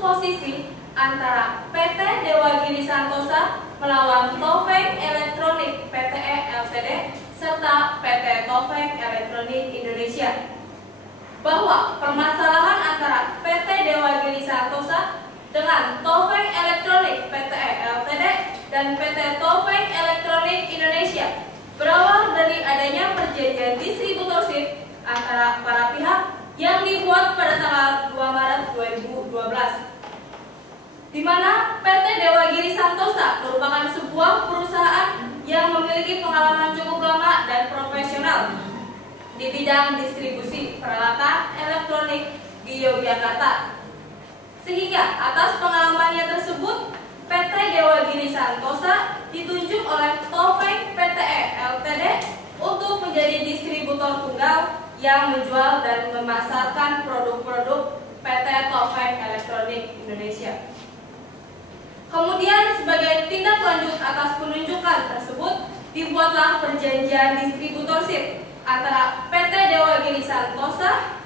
posisi antara PT Dewa Giri Santosa melawan Taufeng Elektronik PTE Ltd serta PT Taufeng Elektronik Indonesia, bahwa permasalahan antara PT Dewa Giri Santosa dengan Taufeng Elektronik PTE Ltd dan PT Taufeng Elektronik Indonesia berawal dari adanya perjanjian distributorship antara para pihak yang dibuat pada tanggal 2 Maret 2012, di mana PT Dewa Giri Santosa merupakan sebuah perusahaan yang memiliki pengalaman cukup lama dan profesional di bidang distribusi peralatan elektronik di Yogyakarta. Sehingga atas pengalamannya tersebut, PT Dewa Giri Santosa ditunjuk oleh Taufeng PTE Ltd untuk menjadi distributor tunggal yang menjual dan memasarkan produk-produk PT Taufeng Elektronik Indonesia. Kemudian sebagai tindak lanjut atas penunjukan tersebut, dibuatlah perjanjian distributorship antara PT Dewa Giri Santosa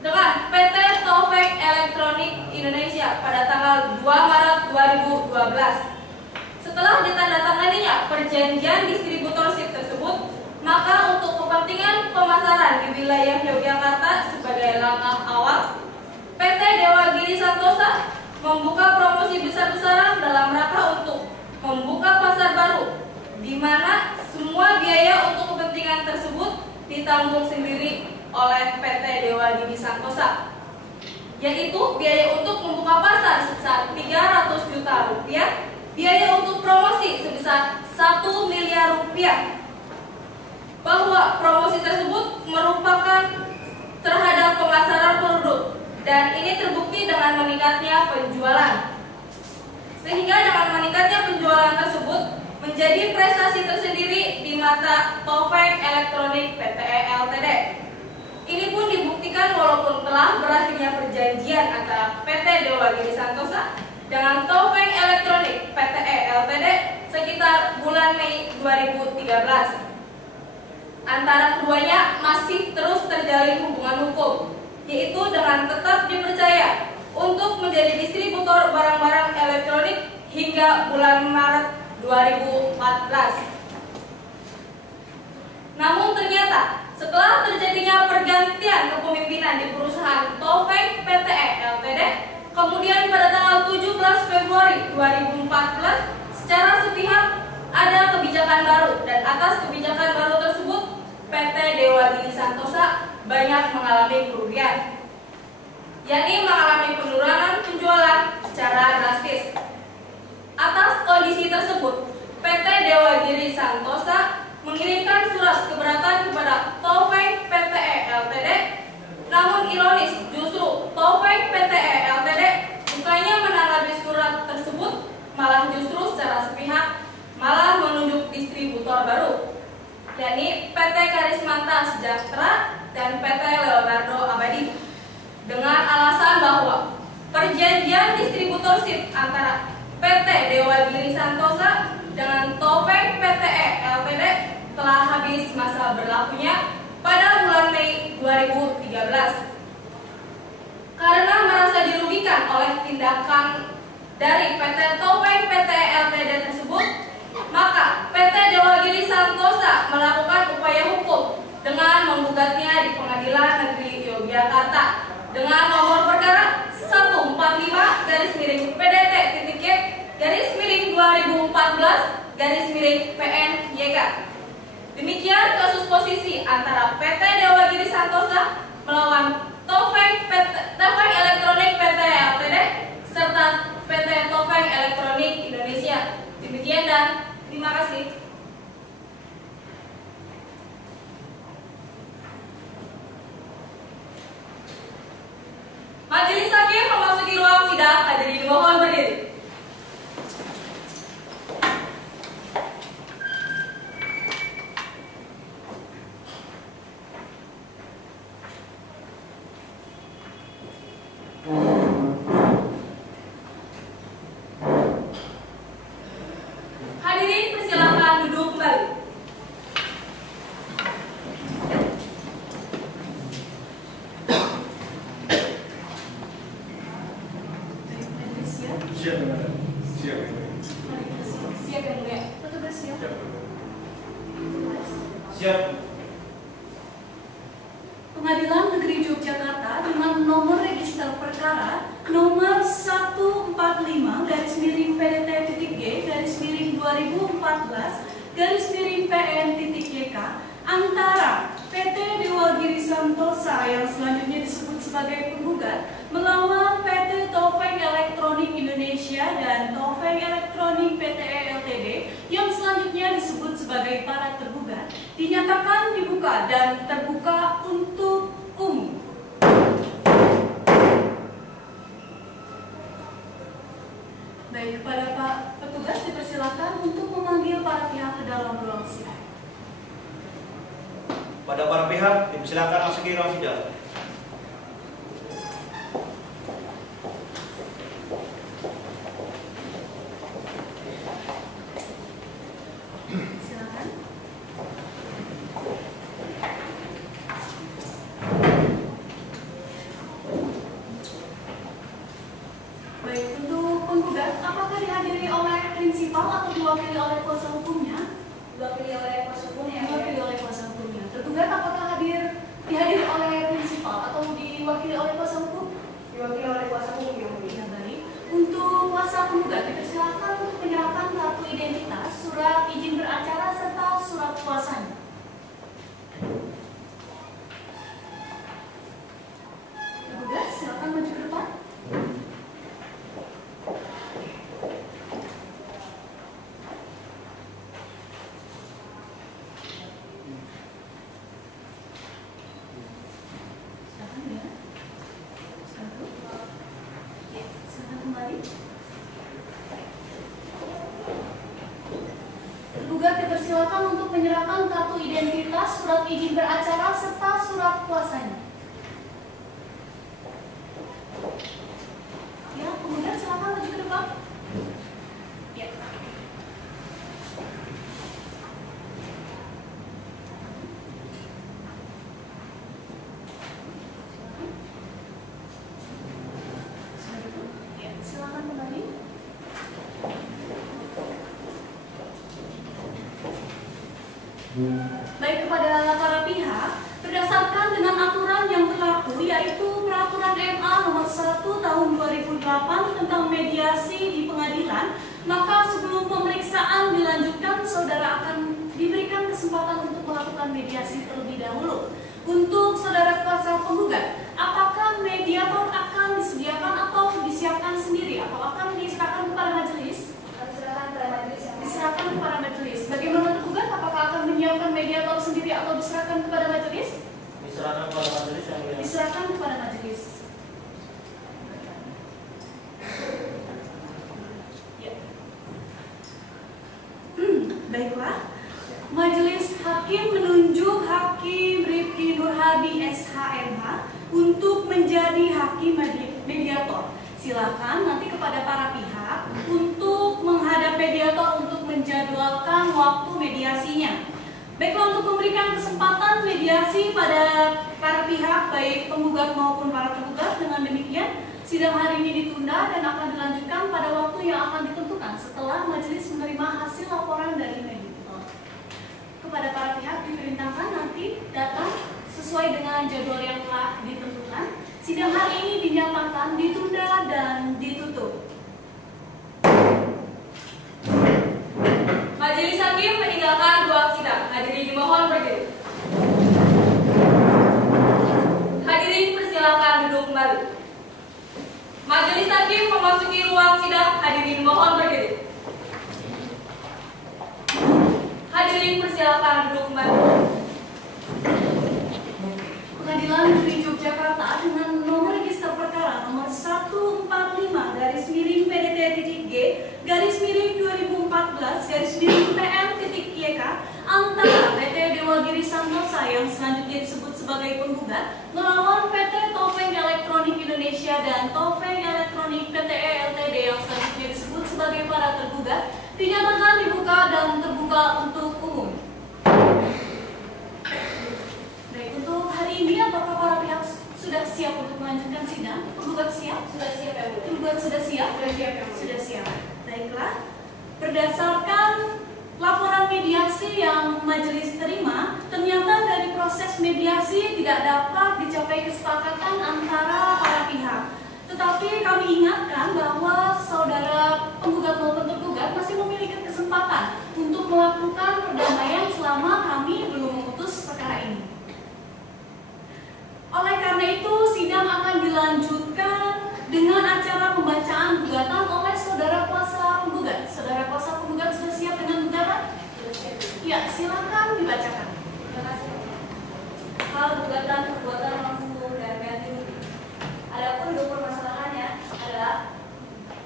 dengan PT Taufeng Elektronik Indonesia pada tanggal 2 Maret 2012. Setelah ditandatanganinya perjanjian distributorship tersebut, maka untuk kepentingan pemasaran di wilayah Yogyakarta sebagai langkah awal, PT Dewa Giri Santosa membuka promosi besar-besaran dalam rangka untuk membuka pasar baru, di mana semua biaya untuk kepentingan tersebut ditanggung sendiri oleh PT Dewa Giri Santosa, yaitu biaya untuk membuka pasar sebesar 300 juta rupiah, biaya untuk promosi sebesar 1 miliar rupiah, bahwa promosi tersebut merupakan terhadap pemasaran produk, dan ini terbukti dengan meningkatnya penjualan. Sehingga dengan meningkatnya penjualan tersebut menjadi prestasi tersendiri di mata Taufeng Elektronik PTE Ltd. Ini pun dibuktikan walaupun telah berakhirnya perjanjian antara PT Dewa Giri Santosa dengan Taufeng Elektronik PTE Ltd sekitar bulan Mei 2013. Antara keduanya masih terus terjalin hubungan hukum, yaitu dengan tetap dipercaya untuk menjadi distributor barang-barang elektronik hingga bulan Maret 2014. Namun ternyata setelah terjadinya pergantian kepemimpinan di perusahaan Taufeng PTE Ltd, kemudian pada tanggal 17 Februari 2014 secara sepihak ada kebijakan baru, dan atas kebijakan baru tersebut PT Dewa Giri Santosa banyak mengalami kerugian, yakni mengalami penurunan penjualan secara drastis. Atas kondisi tersebut, PT Dewa Giri Santosa mengirimkan surat keberatan kepada Taufeng PTE Ltd. Namun ironis, justru Taufeng PTE Ltd bukannya menanggapi surat tersebut, malah justru secara sepihak malah menunjuk distributor baru, yakni PT Karismanta Sejahtera dan PT Leonardo Abadi, dengan alasan bahwa perjanjian distributorship antara PT Dewa Giri Santosa dengan Taufeng PTE Ltd telah habis masa berlakunya pada bulan Mei 2013. Karena merasa dirugikan oleh tindakan dari PT Taufeng PTE Ltd tersebut, maka PT Dewa Giri Santosa melakukan upaya hukum dengan menggugatnya di Pengadilan Negeri Yogyakarta dengan nomor perkara 145-PDT-2014-PNYK. Demikian kasus posisi antara PT Dewa Giri Santosa melawan Taufeng Elektronik PTE Ltd serta PT Taufeng Elektronik Indonesia. Demikian dan terima kasih. Majelis hakim memasuki ruang sidang, hadirin mohon berdiri. Hadirin persilakan Siap. Pengadilan Negeri Yogyakarta dengan nomor register perkara nomor 145-G/2014-PN.YK antara PT Dewa Giri Santosa yang selanjutnya disebut sebagai penggugat melawan PT Taufeng Elektronik Indonesia dan Taufeng Elektronik Pte Ltd yang selanjutnya disebut sebagai para tergugat dinyatakan dibuka dan terbuka untuk umum. Baik, kepada Pak Petugas dipersilakan untuk memanggil para pihak ke dalam ruang sidang. Pada para pihak dipersilakan masuk ke ruang sidang. Silakan. Baik, untuk penggugat, apakah dihadiri oleh prinsipal atau diwakili oleh kuasa hukumnya? Diwakili oleh kuasa hukumnya. Diwakili oleh kuasa hukumnya. Tergugat apakah dihadiri oleh prinsipal atau diwakili oleh kuasa hukum? Diwakili oleh kuasa hukum yang mulia. Ya, baik. Untuk kuasa penggugat dipersilakan untuk menyerahkan kartu identitas, surat izin beracara serta surat kuasanya. Tergugat, silakan maju ke depan. Silakan ya. Satu. Ya, silakan kembali. Tergugat dipersilakan untuk menyerahkan kartu identitas, surat izin beracara serta surat kuasanya. Ya, kemudian silakan maju ke depan. Ya. Ya, silakan kembali. Baik, kepada para pihak, berdasarkan dengan aturan yang berlaku yaitu Peraturan MA Nomor 1 Tahun 2008 tentang mediasi di pengadilan, maka sebelum pemeriksaan dilanjutkan, saudara akan diberikan kesempatan untuk melakukan mediasi terlebih dahulu. Untuk saudara kuasa penggugat, apakah mediator akan disediakan atau disiapkan sendiri atau akan diserahkan kepada majelis? Diserahkan kepada majelis yang mulia. Diserahkan kepada majelis. Bagaimana tergugat? Apakah akan menyiapkan mediator sendiri atau diserahkan kepada majelis? Diserahkan kepada majelis yang mulia. Diserahkan kepada majelis. Ya. Baiklah. Majelis Hakim menunjuk Hakim Rifki Nurhadi SHMH untuk menjadi hakim mediator. Silakan nanti kepada para pihak untuk menghadap mediator untuk menjadwalkan waktu mediasinya. Baiklah, untuk memberikan kesempatan mediasi pada para pihak baik penggugat maupun para tergugat, dengan demikian sidang hari ini ditunda dan akan dilanjutkan pada waktu yang akan ditentukan setelah majelis menerima hasil laporan dari mediator. Kepada para pihak diperintahkan nanti datang sesuai dengan jadwal yang telah ditentukan. Sidang hari ini dinyatakan ditunda dan ditutup. Majelis Hakim meninggalkan ruang sidang. Hadirin dimohon berdiri. Hadirin persilakan duduk kembali. Majelis Hakim memasuki ruang sidang. Hadirin mohon berdiri. Hadirin persilakan duduk kembali. Pengadilan Negeri Yogyakarta dengan nomor register perkara nomor 145-PDT-G/2014-PN.YK antara PT Dewa Giri Santosa yang selanjutnya disebut sebagai penggugat melawan PT Taufeng Elektronik Indonesia dan Taufeng Elektronik Pte Ltd yang selanjutnya disebut sebagai para tergugat dinyatakan dibuka dan terbuka untuk umum. Baik, untuk hari ini apakah para pihak sudah siap untuk melanjutkan sidang? Penggugat siap? Sudah siap ya Bu? Penggugat sudah siap? Sudah siap ya Bu? Sudah siap. Baiklah. Berdasarkan laporan mediasi yang majelis terima, mediasi tidak dapat dicapai kesepakatan antara para pihak. Tetapi kami ingatkan bahwa saudara penggugat maupun tergugat masih memiliki kesempatan untuk melakukan perdamaian selama kami belum memutus perkara ini. Oleh karena itu, sidang akan dilanjutkan dengan acara pembacaan gugatan oleh saudara kuasa penggugat. Saudara kuasa penggugat sudah siap dengan gugatan? Ya, silakan dibacakan. Terima kasih. Hal gugatan perbuatan melawan hukum dan ganti rugi. Adapun dua permasalahannya adalah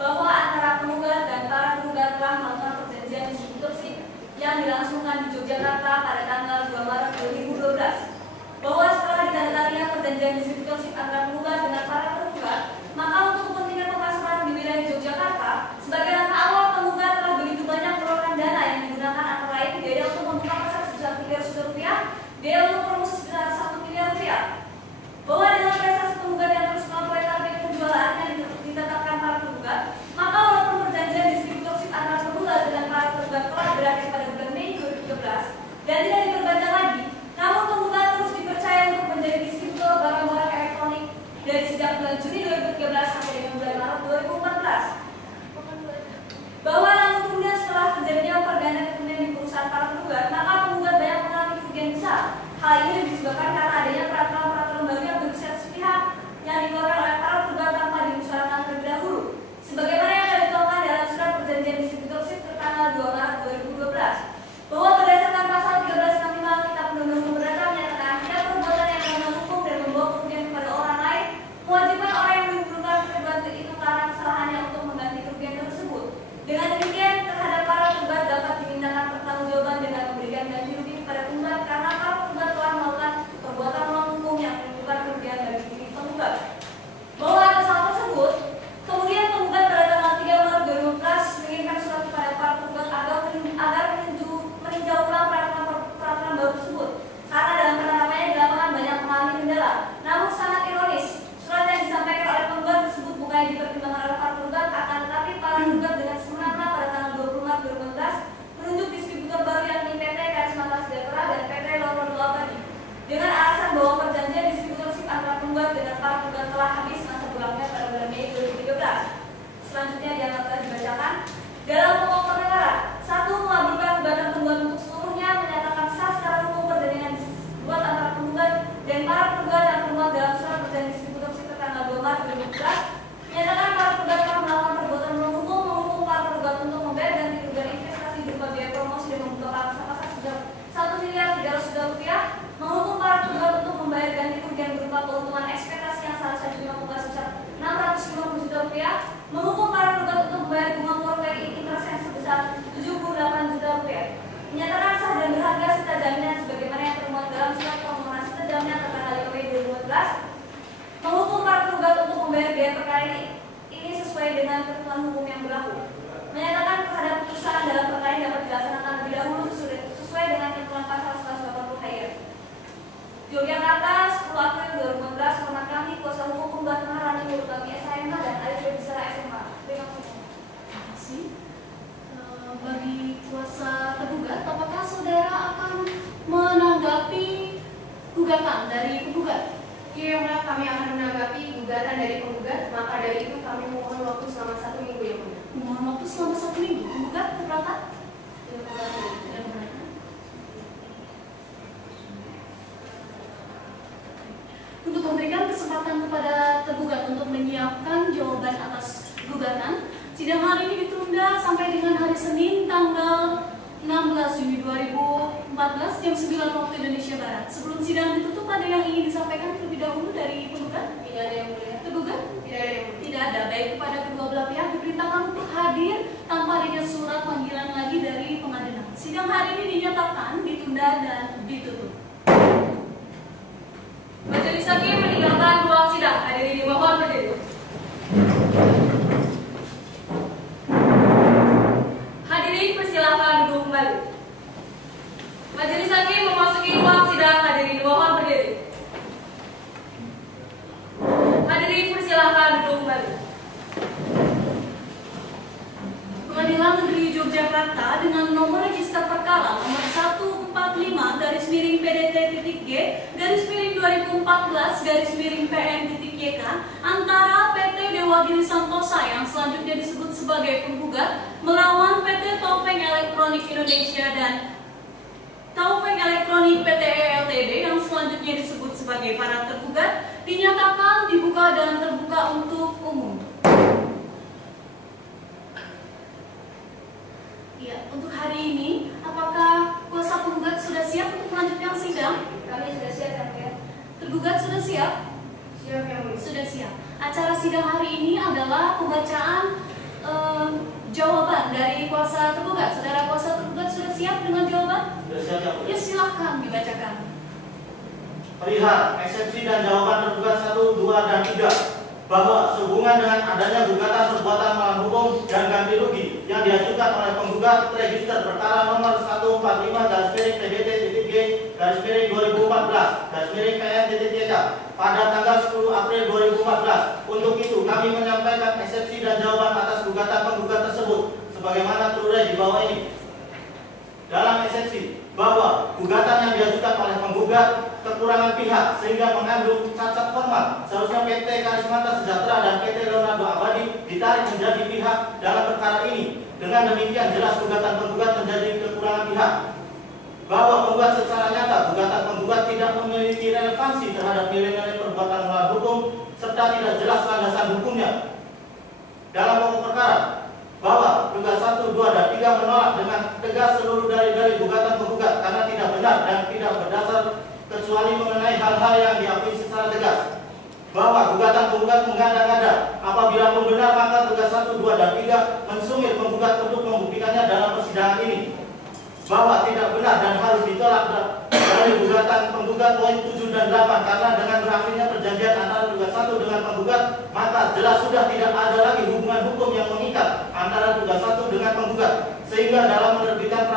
bahwa antara penggugat dan para penggugat telah melakukan perjanjian distribusi yang dilangsungkan di Yogyakarta pada tanggal 2 Maret 2012. Bahwa setelah ditandatangani perjanjian distribusi antara penggugat dengan para tergugat, maka untuk kepentingan pemasaran di wilayah Yogyakarta, sebagai langkah awal penggugat telah begitu banyak merogoh dana yang digunakan antara lain biaya untuk membuka pasar sebesar Rp300.000, biaya untuk promosi sebesar Rp1 miliar. Bahwa dengan prestasi penggugat yang terus melampaui target penjualan yang ditetapkan para tergugat, maka walaupun perjanjian distribusi antara penggugat dengan para tergugat telah berakhir pada bulan Mei 2013 dan tidak diperpanjang lagi, namun penggugat terus dipercaya untuk menjadi distributor barang-barang elektronik dari sejak bulan Juni 2013 sampai dengan bulan Maret 2014. Bahwa namun kemudian setelah terjadinya pergantian kepemimpinan di perusahaan para tergugat, maka penggugat banyak mengalami kerugian besar. Hal ini disebabkan karena adanya peraturan-peraturan baru yang bersifat sepihak yang dikeluarkan oleh para tergugat tanpa dimusyawarahkan terlebih dahulu, sebagaimana yang telah dituangkan dalam surat perjanjian distributorship tertanggal 2 Maret 2012. Bahwa berdasarkan pasal 1365 Kitab Undang-Undang Perdata menyatakan tidak perbuatan yang melanggar hukum dan membawa kerugian kepada orang lain, kewajiban orang yang menimbulkan terbantu itu karena kesalahannya untuk mengganti kerugian tersebut. Dengan demikian, terhadap para tergugat dapat dimintakan pertanggungjawaban dengan memberikan ganti rugi kepada penggugat karena para penggugat telah melakukan perbuatan melawan hukum yang menimbulkan kerugian bagi diri penggugat. Bahwa atas hal tersebut, kemudian penggugat pada tanggal 3 Maret 2012 mengirimkan surat kepada para penggugat agar meninjau ulang peraturan baru tersebut karena dalam penerapannya di lapangan banyak mengalami kendala. Namun sangat ironis, surat yang disampaikan oleh penggugat tersebut bukannya dipertimbangkan oleh para penggugat, akan tetapi para penggugat dengan semena-mena pada tanggal 20 Maret 2015 menunjuk distributor baru yakni PT Karismata Sejahtera dan PT Lorong Abadi dengan alasan bahwa perjanjian distributorship antara penggugat dengan para penggugat telah habis masa berlakunya pada bulan Mei 2013. Selanjutnya dianggap telah dibacakan dalam pokok perkara. 1. Mengabulkan gugatan penggugat untuk seluruhnya, menyatakan sah secara hukum perjanjian dibuat antara penggugat dan para penggugat yang termuat dalam surat perjanjian distributorship tertanggal 2 Maret 2011, menyatakan para penggugat telah melakukan perbuatan melawan hukum, menghukum para penggugat untuk membayar ganti kerugian investasi berupa biaya promosi dan membuka pasar sebesar Rp1.300.000, menghukum para penggugat untuk membayar ganti kerugian berupa keuntungan ekspektasi yang salah satunya penggugat sebesar Rp650.000, menghukum para penggugat untuk membayar bunga mortgage interest yang sebesar Rp78 juta, menyatakan sah dan berharga serta jaminan sebagaimana yang termuat dalam surat permohonan serta jaminan tertanggal 5 Mei 2014, menghukum para penggugat untuk membayar biaya perkara ini sesuai dengan ketentuan hukum yang berlaku, menyatakan terhadap putusan dalam perkara ini dapat dilaksanakan lebih dahulu sesuai dengan ketentuan pasal 180 HIR. Yogyakarta, 10 April 2015, hormat kami, kuasa hukum penggugat Maharani Nur kami SHMH dan Alif Besara SMA. Terima kasih. Bagi kuasa tergugat, apakah saudara akan menanggapi gugatan dari penggugat? Yang mulia, kami akan menanggapi gugatan dari penggugat, maka dari itu kami mohon waktu selama 1 minggu yang mulia. Mohon waktu selama 1 minggu. Penggugat keberatan? Tidak keberatan. Tidak keberatan. Untuk memberikan kesempatan kepada tergugat untuk menyiapkan jawaban atas gugatan, sidang hari ini ditunda sampai dengan hari Senin tanggal 16 Juni 2014 jam 9 waktu Indonesia Barat. Sebelum sidang ditutup, ada yang ingin disampaikan terlebih dahulu dari penggugat? Tidak ada yang mulia. Tergugat? Tidak ada yang mulia. Tidak ada. Baik, kepada kedua belah pihak diperintahkan untuk hadir tanpa adanya surat panggilan lagi dari pengadilan. Sidang hari ini dinyatakan ditunda dan ditutup. Majelis Hakim meninggalkan ruang sidang. Hadirin dimohon berdiri. Hadirin persilakan duduk kembali. Majelis Hakim memasuki ruang sidang. Hadirin dimohon berdiri. Hadirin persilakan duduk kembali. Pengadilan Negeri Yogyakarta dengan nomor register perkara nomor 145/PDT PN.YK antara PT Dewa Giri Santosa yang selanjutnya disebut sebagai penggugat melawan PT Taufeng Elektronik Indonesia dan Taufeng Elektronik PTE Ltd yang selanjutnya disebut sebagai para tergugat dinyatakan dibuka dan terbuka untuk umum. Ya, untuk hari ini, apakah kuasa penggugat sudah siap untuk melanjutkan sidang? Kami sudah siap, Yang Mulia. Tergugat sudah siap? Siap, Yang Mulia. Sudah siap. Acara sidang hari ini adalah pembacaan jawaban dari kuasa tergugat. Saudara kuasa tergugat sudah siap dengan jawaban? Sudah siap, Yang Mulia. Ya, silakan dibacakan. Perihal eksepsi dan jawaban tergugat 1, 2, dan 3 bahwa sehubungan dengan adanya gugatan perbuatan melawan hukum dan ganti rugi yang diajukan oleh penggugat register perkara nomor 145-G-G-2014-PN.YK pada tanggal 10 April 2014. Untuk itu kami menyampaikan eksepsi dan jawaban atas gugatan penggugat tersebut sebagaimana terurai di bawah ini. Dalam eksepsi bahwa gugatan yang diajukan oleh penggugat kekurangan pihak sehingga mengandung cacat formal, seharusnya PT Karismata Sejahtera dan PT Leonardo Abadi ditarik menjadi pihak dalam perkara ini. Dengan demikian jelas gugatan penggugat menjadi kekurangan pihak. Bahwa penggugat secara nyata gugatan penggugat tidak memiliki relevansi terhadap nilai-nilai perbuatan melawan hukum serta tidak jelas landasan hukumnya. Dalam pokok perkara bahwa tugas 1, 2, dan 3 menolak dengan tegas seluruh dalil-dalil gugatan penggugat karena tidak benar dan tidak berdasar kecuali mengenai hal-hal yang diakui secara tegas. Bahwa gugatan penggugat mengada-ngada, apabila pun benar maka tugas 1, 2, dan 3 mensumir penggugat untuk membuktikannya dalam persidangan ini. Bahwa tidak benar dan harus ditolak dari gugatan penggugat poin 7 dan 8 karena dengan berakhirnya perjanjian antara tugas 1 dengan penggugat maka jelas sudah tidak ada lagi hubungan hukum yang mengikat antara tugas 1 dengan penggugat, sehingga dalam menerbitkan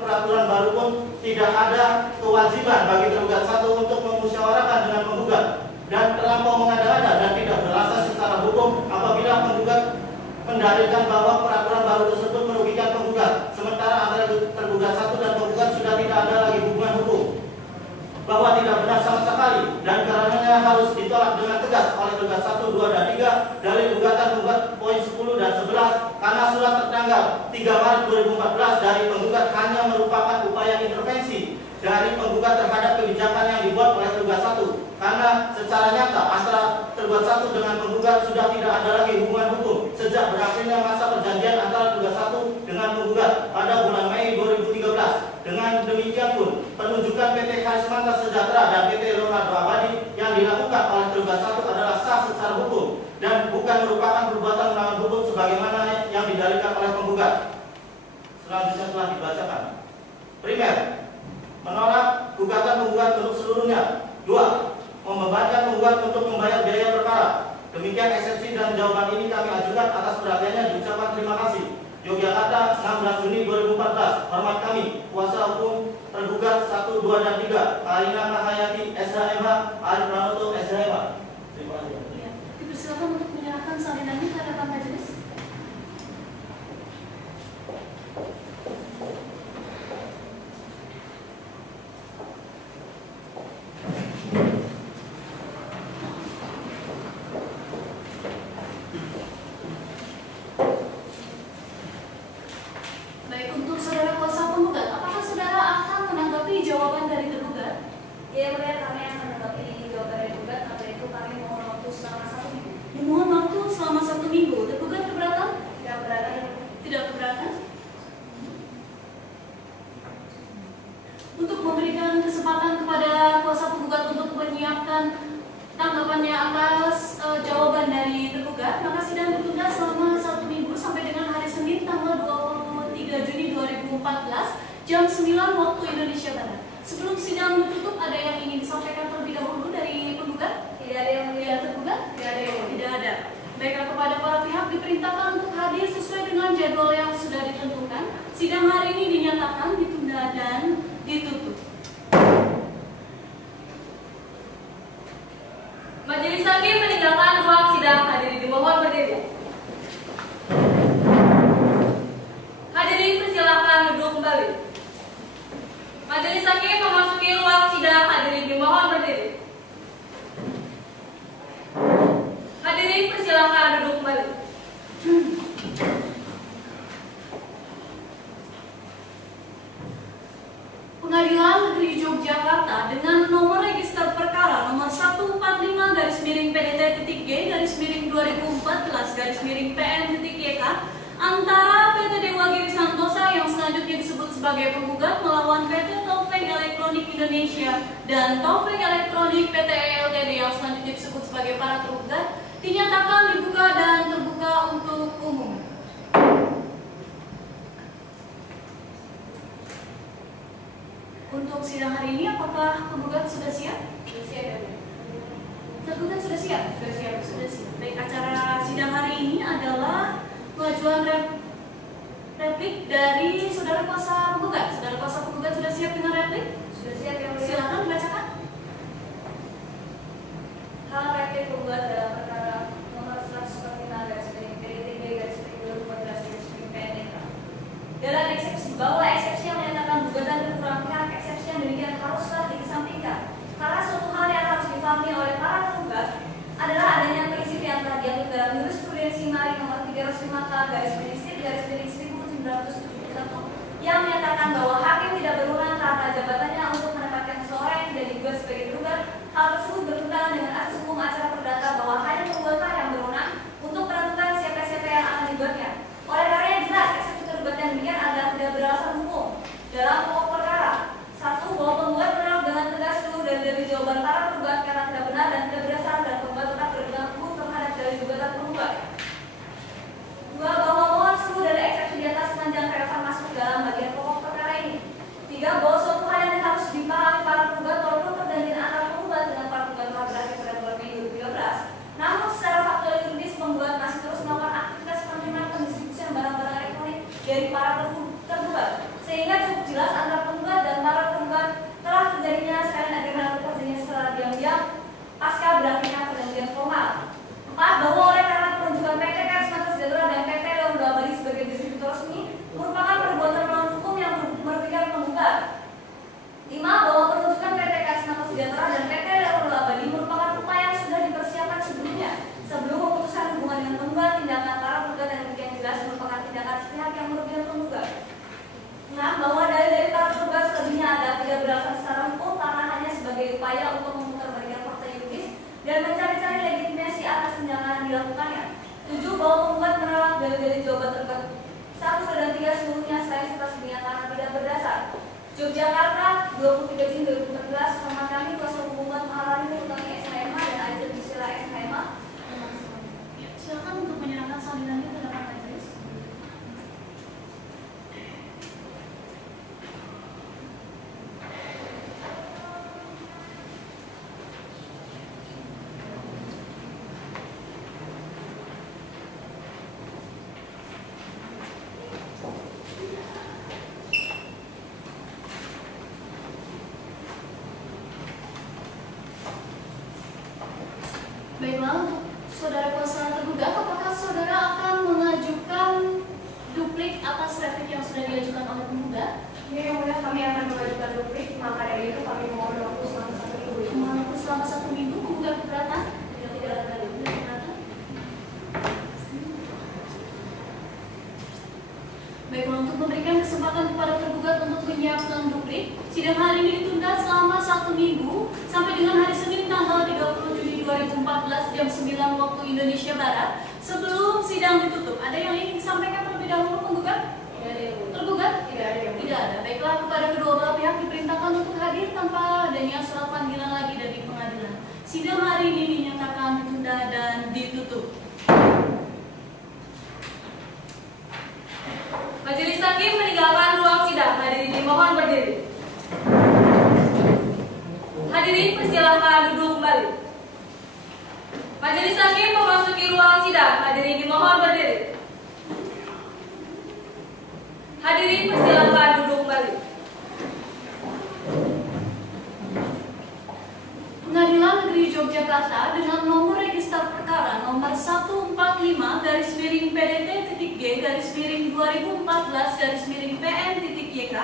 peraturan baru pun tidak ada kewajiban bagi tergugat 1 untuk memusyawarahkan dengan penggugat dan terlampau mengada-ngada dan tidak beralasan secara hukum apabila penggugat mendalilkan bahwa peraturan baru tersebut merugikan penggugat, sementara antara tergugat 1 dan penggugat sudah tidak ada lagi hubungan hukum. Bahwa tidak benar sama sekali dan karenanya harus ditolak dengan tegas oleh tugas 1, 2, dan 3 dari gugatan penggugat poin 10 dan 11 karena surat tertanggal 3 Maret 2014 dari penggugat hanya merupakan upaya intervensi dari penggugat terhadap kebijakan yang dibuat oleh tugas 1 karena secara nyata antara tergugat 1 dengan penggugat sudah tidak ada lagi hubungan hukum sejak berakhirnya masa perjanjian antara tugas 1 dengan penggugat pada bulan Mei 2013. Dengan demikian pun penunjukan PT Karismata Sejahtera dan PT Leonardo Abadi yang dilakukan oleh tergugat 1 adalah sah secara hukum dan bukan merupakan perbuatan melawan hukum sebagaimana yang didalilkan oleh penggugat. Selanjutnya telah dibacakan. Primer, menolak gugatan penggugat untuk seluruhnya. 2. Membebankan penggugat untuk membayar biaya perkara. Demikian eksepsi dan jawaban ini kami ajukan atas perhatiannya diucapkan terima kasih. Yogyakarta 16 Juni 2014. Hormat kami, kuasa hukum tergugat 1, 2, dan 3 Alina Mahayati SHMH, Arif Pranoto SHMH. Terima kasih. Ya, dipersilakan untuk menyerahkan salinannya ke hadapan majelis. Jam 9 waktu Indonesia Barat. Sebelum sidang ditutup, ada yang ingin disampaikan terlebih dahulu dari penggugat? Tidak ada yang melihat tergugat? Tidak ada yang tidak ada. Baiklah, kepada para pihak diperintahkan untuk hadir sesuai dengan jadwal yang sudah ditentukan. Sidang hari ini dinyatakan ditunda dan ditutup. Majelis hakim meninggalkan ruang sidang. Hadirin dimohon berdiri. Hadirin persilahkan duduk kembali. Majelis hakim memasuki ruang sidang. Hadirin dimohon 14-PN.YK antara PT Dewa Giri Santosa yang selanjutnya disebut sebagai penggugat melawan PT Taufeng Elektronik Indonesia dan Taufeng Elektronik PT Ltd yang selanjutnya disebut sebagai para tergugat dinyatakan dibuka dan terbuka untuk umum. Untuk sidang hari ini, apakah penggugat sudah siap? Sudah siap ya, Bu? Tergugat sudah siap? Sudah siap. Sudah siap. Baik, acara sidang hari ini adalah pengajuan replik dari saudara kuasa penggugat. Saudara kuasa penggugat sudah siap dengan replik? Sudah siap ya, Bu? Silakan dibacakan. Hal replik penggugat dalam perkara nomor 145/PDTB/2014/PNK. Dalam eksepsi bahwa eksepsi yang menyatakan gugatan berkurang pihak, eksepsi yang demikian haruslah dikesampingkan. Karena suatu hal yang harus dipahami oleh para tergugat adalah adanya prinsip yang telah diatur dalam jurisprudensi Mari nomor 305/1971 yang menyatakan bahwa hakim tidak berwenang karena jabatannya untuk menempatkan seseorang yang tidak digugat sebagai tergugat. Hal tersebut bertentangan dengan asas hukum acara perdata bahwa hanya penggugatlah yang berwenang untuk menentukan siapa-siapa yang akan digugatnya. Oleh karenanya jelas eksepsi tergugat yang demikian adalah tidak beralasan hukum. Dalam pokok perkara, 1. Bahwa penggugat menolak dengan tegas seluruh dari jawaban para tergugat karena tidak benar dan tidak berdasar dan penggugat tetap berpegang teguh terhadap dari gugatan penggugat. 2. Bahwa mohon seluruh dari eksepsi di atas sepanjang relevan masuk dalam bagian pokok perkara ini. 3. Bahwa suatu hal yang harus dipahami para penggugat walaupun perjanjian antara penggugat dengan para penggugat telah berakhir pada bulan Mei 2013, namun secara faktual yuridis penggugat masih terus melakukan aktivitas penerimaan pendistribusian barang-barang elektronik dari para tergugat, sehingga cukup jelas antara penggugat dan para penggugat telah terjadinya silent agreement atau perjanjian secara diam-diam pasca berakhirnya perjanjian formal. 4. Bahwa oleh karena penunjukan PT Karismata Sejahtera dan PT Leonardo Abadi sebagai distributor resmi merupakan perbuatan melawan hukum yang merugikan penggugat. 5. Bahwa penunjukan PT Karismata Sejahtera dan PT Leonardo Abadi merupakan upaya yang sudah dipersiapkan sebelumnya sebelum memutuskan hubungan dengan penggugat. Tindakan para penggugat yang demikian jelas merupakan tindakan sepihak yang merugikan penggugat. 6. Bahwa dari para penggugat selebihnya adalah tidak beralasan secara hukum karena hanya sebagai upaya untuk memutarbalikkan fakta yuridis dan mencari-cari legitimasi atas tindakan yang dilakukannya. 7. Bahwa penggugat menolak dalil-dalil jawaban tergugat 1 dan 3 seluruhnya selain serta dinyatakan tidak berdasar. Yogyakarta, 23 Juni 2014, hormat kami kuasa hukum Maharani Utami SHMH dan Aizat Bisila SHMH. Silakan untuk menyerahkan salinannya ke depan majelis. Baiklah, untuk saudara kuasa tergugat, apakah saudara akan mengajukan duplik atas replik yang sudah diajukan oleh penggugat? Ya, yang mulia kami akan mengajukan duplik, maka dari itu kami mohon waktu selama 1 minggu. Mohon waktu selama 1 minggu, penggugat keberatan? Tidak ada. Baiklah, untuk memberikan kesempatan kepada tergugat untuk menyiapkan duplik, sidang hari ini ditunda selama 1 minggu sampai dengan hari Senin tanggal 30 Juni 2014 jam 9 waktu Indonesia Barat sebelum sidang ditutup. Ada yang ingin disampaikan terlebih dahulu penggugat? Tidak ada. Tergugat? Tidak ada. Tidak ada. Baiklah, kepada kedua belah pihak diperintahkan untuk hadir tanpa adanya surat panggilan lagi dari pengadilan. Sidang hari ini dinyatakan ditunda dan ditutup. Majelis hakim meninggalkan ruang sidang. Hadirin dimohon berdiri. Hadirin persilakan duduk kembali. Majelis hakim memasuki ruang sidang. Hadirin dimohon berdiri. Hadirin persilakan duduk kembali. Pengadilan Negeri Yogyakarta dengan nomor register perkara nomor 145-PDT-G/2014-PN.YK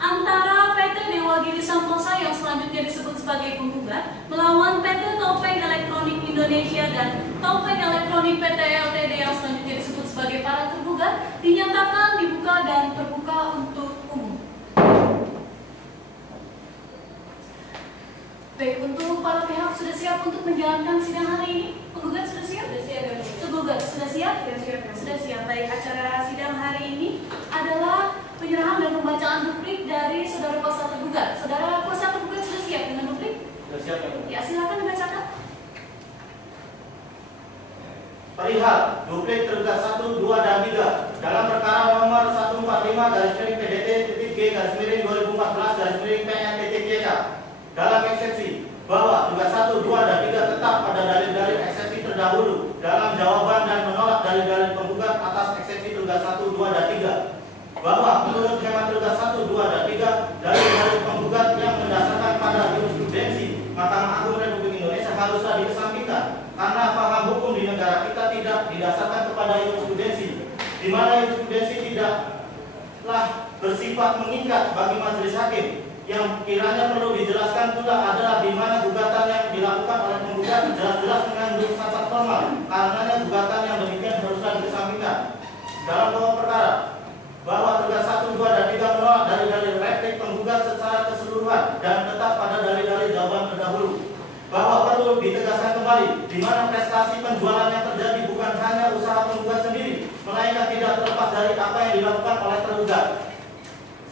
antara PT Dewa Giri Santosa yang selanjutnya disebut sebagai penggugat melawan PT Taufeng Elektronik Indonesia dan Taufeng Elektronik PT Ltd yang selanjutnya disebut sebagai para tergugat dinyatakan dibuka dan terbuka untuk umum. Baik, untuk para pihak sudah siap untuk menjalankan sidang hari ini? Penggugat sudah siap? Sudah siap. Tergugat sudah siap? Sudah siap. Baik, acara sidang hari ini adalah penyerahan dan pembacaan duplik dari saudara kuasa tergugat. Saudara kuasa tergugat sudah siap dengan duplik? Sudah siap, ya. Ya, silakan dibacakan. Perihal duplik tergugat 1, 2, dan 3 dalam perkara nomor 145-PDT-G-2014-PN-YK dalam eksepsi bahwa tergugat 1, 2, dan 3 tetap pada dalil-dalil eksepsi terdahulu dalam jawaban dan menolak dalil-dalil penggugat atas eksepsi tergugat 1, 2, dan 3 bahwa menurut hemat tergugat 1, 2, dan 3 dalil-dalil penggugat yang mendasarkan pada jurisprudensi Mahkamah Agung Republik Indonesia haruslah dikesampingkan karena paham hukum di negara kita tidak didasarkan kepada jurisprudensi, di mana jurisprudensi tidaklah bersifat mengikat bagi majelis hakim. Yang kiranya perlu dijelaskan pula adalah di mana gugatan yang dilakukan oleh penggugat jelas-jelas mengandung syarat formal, karenanya gugatan yang demikian haruslah dikesampingkan. Dalam pokok perkara bahwa tergugat 1, 2, dan 3 menolak dalil-dalil replik penggugat secara keseluruhan dan tetap pada dalil-dalil jawaban terdahulu. Bahwa perlu ditegaskan kembali di mana prestasi penjualan yang terjadi bukan hanya usaha penggugat sendiri, melainkan tidak terlepas dari apa yang dilakukan oleh tergugat.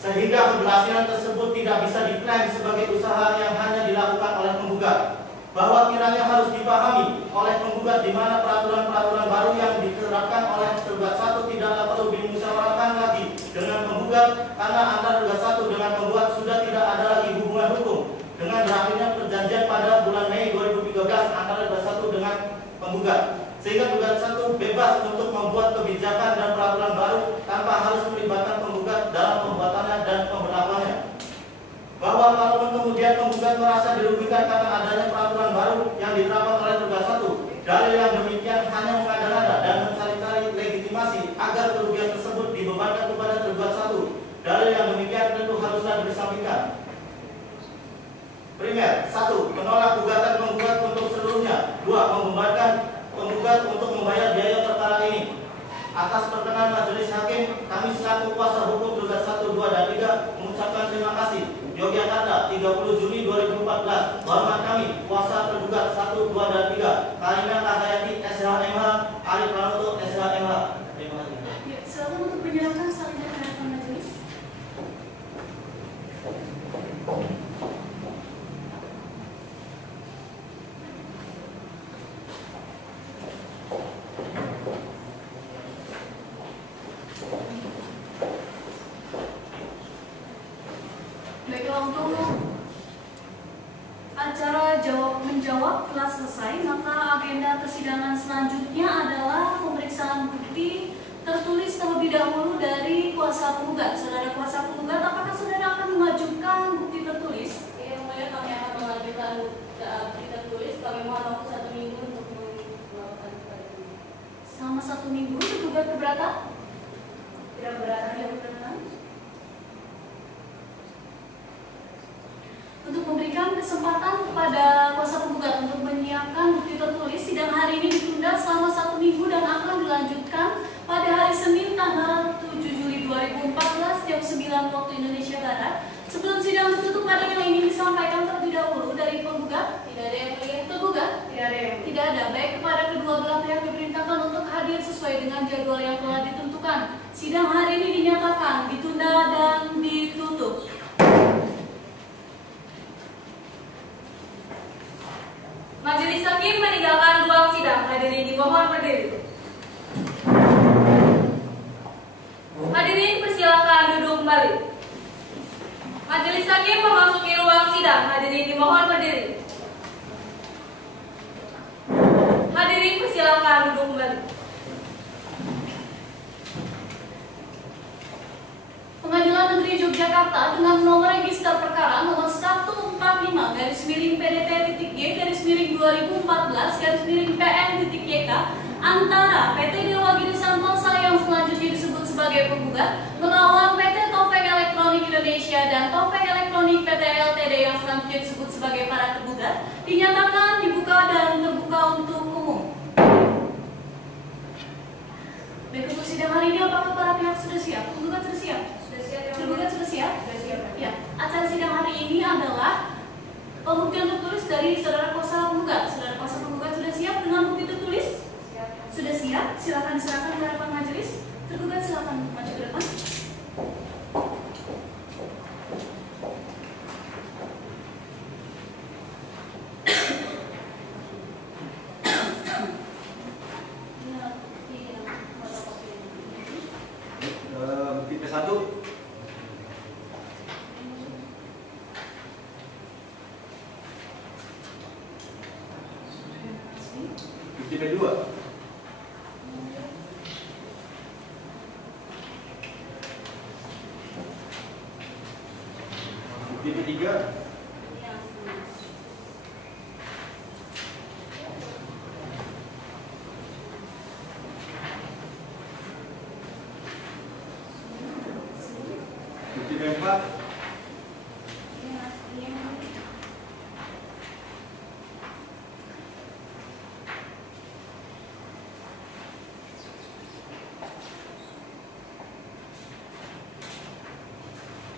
Sehingga keberhasilan tersebut tidak bisa diklaim sebagai usaha yang hanya dilakukan oleh penggugat. Bahwa kiranya harus dipahami oleh penggugat di mana peraturan-peraturan baru yang diterapkan oleh tergugat 1 tidaklah perlu dimusyawarahkan lagi dengan penggugat karena antara tergugat 1 dengan penggugat sudah tidak ada lagi hubungan hukum. Dengan berakhirnya perjanjian pada bulan Mei 2013 antara tergugat 1 dengan penggugat, sehingga tergugat 1 bebas untuk membuat kebijakan dan peraturan baru tanpa harus melibatkan penggugat dalam pembuatannya dan pemberlakuannya. Bahwa kalau kemudian penggugat merasa dirugikan karena adanya peraturan baru yang diterapkan oleh tergugat 1, dalil yang demikian hanya mengada-ngada dan mencari-cari legitimasi agar kerugian tersebut dibebankan kepada tergugat 1. Dalil yang demikian tentu haruslah disampingkan. Primer, 1. Menolak gugatan penggugat untuk seluruhnya. 2. Membebankan penggugat untuk membayar biaya perkara ini. Atas perkenan majelis hakim, kami selaku kuasa hukum tergugat 1, 2, dan 3 mengucapkan terima kasih. Yogyakarta, 30 Juni 2014. Hormat kami, kuasa tergugat 1, 2, dan 3. Karina Kahayati, SHMH, Ari Pranoto, SHMH. Terima kasih. Ya, silakan untuk menyerahkan salin ke hadapan majelis. Baiklah, untuk acara jawab-menjawab telah selesai, maka agenda persidangan selanjutnya adalah pemeriksaan bukti tertulis terlebih dahulu dari kuasa penggugat. Saudara kuasa penggugat, apakah saudara akan mengajukan bukti tertulis? Yang mulia, kami akan mengajukan bukti tertulis. Kami mohon waktu 1 minggu untuk melakukan itu. Selama 1 minggu, tergugat keberatan? Tidak keberatan. Tidak keberatan. Untuk memberikan kesempatan kepada kuasa penggugat untuk menyiapkan bukti tertulis, sidang hari ini ditunda selama 1 minggu dan akan dilanjutkan pada hari Senin tanggal 7 Juli 2014 jam 9 waktu Indonesia Barat. Sebelum sidang ditutup, ada yang ingin disampaikan terlebih dahulu dari penggugat? Tidak ada yang mulia. Tergugat? Tidak ada yang mulia. Tidak ada. Baik, kepada kedua belah pihak diperintahkan untuk hadir sesuai dengan jadwal yang telah ditentukan. Sidang hari ini dinyatakan ditunda dan ditutup. Majelis hakim meninggalkan ruang sidang. Hadirin dimohon berdiri. Hadirin persilakan duduk kembali. Majelis hakim memasuki ruang sidang. Hadirin dimohon berdiri. Hadirin persilakan duduk kembali. Pengadilan Negeri Yogyakarta dengan nomor register perkara nomor 145-PDT-G-2014-PN-YK antara PT Dewa Giri Santosa yang selanjutnya disebut sebagai penggugat melawan PT Taufik Elektronik Indonesia dan Taufik Elektronik PT Ltd yang selanjutnya disebut sebagai para tergugat dinyatakan dibuka dan terbuka untuk umum. Baik, untuk sidang hari ini apakah para pihak sudah siap? Penggugat sudah siap? Tergugat sudah siap? Sudah siap. Ya, acara sidang hari ini adalah pembuktian tertulis dari saudara kuasa penggugat. Saudara kuasa penggugat sudah siap dengan bukti tertulis? Sudah siap? Silakan diserahkan ke hadapan majelis. Tergugat silakan maju ke depan. Bukti P1. Bukti P2. Bukti P3. Bukti P4.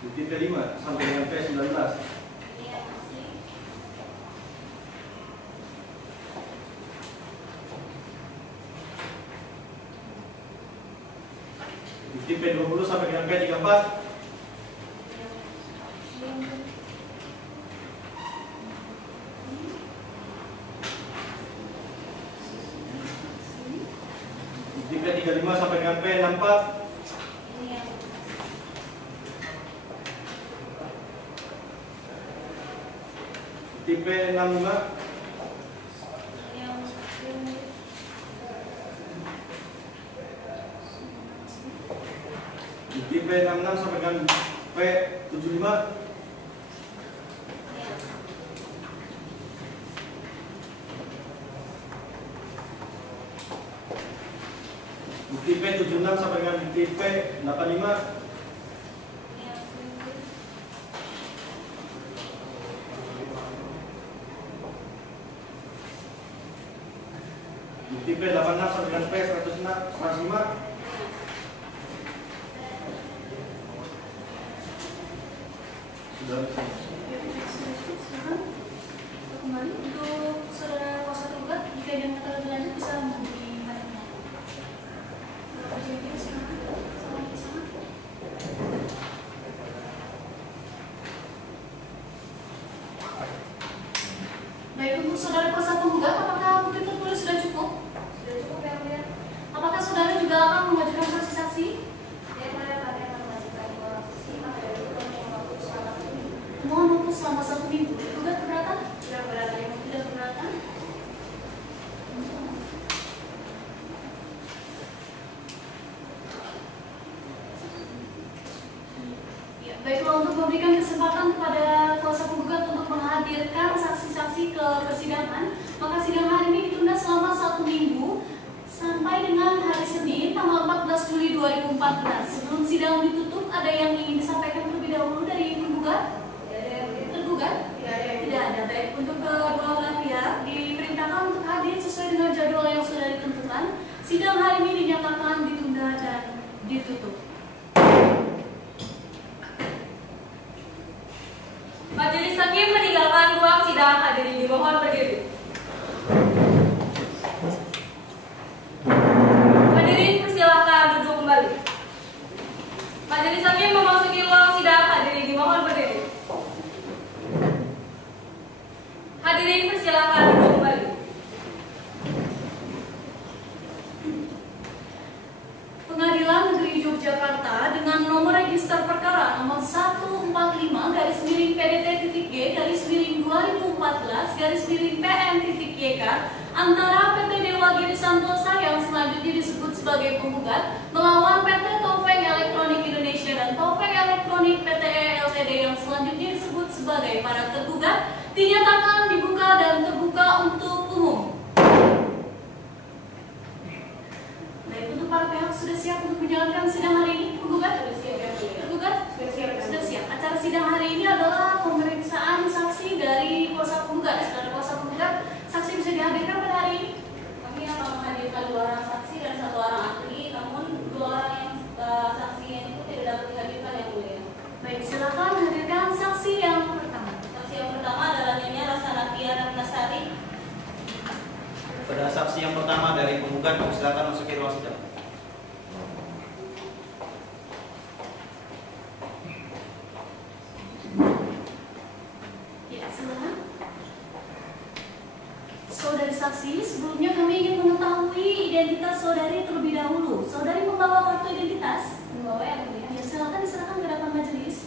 Bukti P5 sampai dengan P19. Bukti P20 sampai dengan P34. Bukti P35 sampai dengan P64. Bukti P65. Bukti P66 sampai dengan P75. Bukti P76 sampai dengan bukti P85. Bukti P86 sampai dengan P105. Sudah. Silakan kembali untuk saudara kuasa tergugat. Jika ada yang lebih lanjut bisa menghubungi hadapnya. Jadi silakan. Selamat di sana. Baik, untuk saudara kuasa penggugat, apakah bukti tertulis sudah cukup? Sudah cukup ya, Mulia? Apakah saudara juga akan mengajukan saksi-saksi? Ya, Mulia, kami akan mengajukan dua saksi, maka dari itu kami mohon waktu selama 1 minggu. Mohon waktu selama 1 minggu. Tergugat keberatan? Sudah keberatan ya, Tidak keberatan? Ya, baiklah, untuk memberikan kesempatan kepada kuasa penggugat untuk menghadirkan saksi-saksi ke persidangan, maka sidang hari ini ditunda selama 1 minggu sampai dengan hari Senin tanggal 14 Juli 2014. Sebelum sidang ditutup, ada yang ingin disampaikan terlebih dahulu dari penggugat? Tergugat? Tidak ada. Baik, untuk kedua belah pihak diperintahkan untuk hadir sesuai dengan jadwal yang sudah ditentukan. Sidang hari ini dinyatakan ditunda dan ditutup. Majelis hakim meninggalkan ruang sidang, hadirin dimohon berdiri. Hadirin persilahkan duduk kembali. Majelis hakim memasuki ruang sidang, hadirin dimohon berdiri. Hadirin persilahkan duduk kembali. Pengadilan Negeri Yogyakarta dengan nomor register perkara nomor 145/PDT-G/2014/PM-YK antara PT Dewa Giri Santosa yang selanjutnya disebut sebagai penggugat melawan PT Taufeng Elektronik Indonesia dan Taufeng Elektronik PTE Ltd yang selanjutnya disebut sebagai para tergugat dinyatakan dibuka dan terbuka untuk umum. Baik, untuk para pihak sudah siap untuk menjalankan sidang hari ini? Penggugat? Sudah siap. Tergugat? Sudah siap. Sudah siap. Acara sidang hari ini adalah pemeriksaan saksi dari kuasa penggugat. Saudara kuasa penggugat, saksi bisa dihadirkan pada hari ini? Kami akan menghadirkan 2 orang saksi dan 1 orang ahli, namun 2 orang yang saksi yang itu tidak dapat dihadirkan, yang mulia. Baik, silakan hadirkan saksi yang pertama. Saksi yang pertama adalah Nyonya Rasa Nakia yang pertama dari penggugat, silakan masuki ruang sidang. Ya, silakan. Saudari saksi, sebelumnya kami ingin mengetahui identitas saudari terlebih dahulu. Saudari membawa kartu identitas? Membawa yang mulia. Ya, silakan diserahkan ke hadapan majelis.